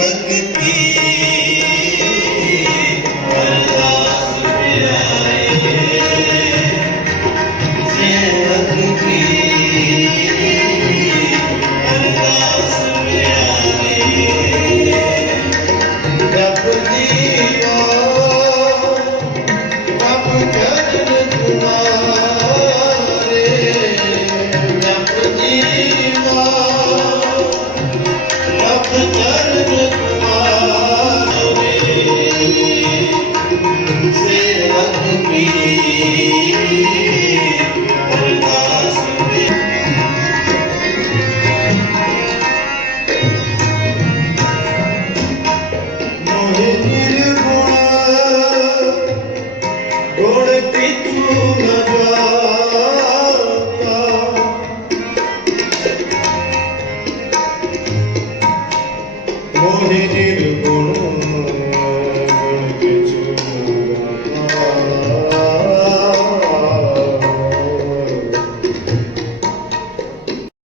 लगती ਗੁਣ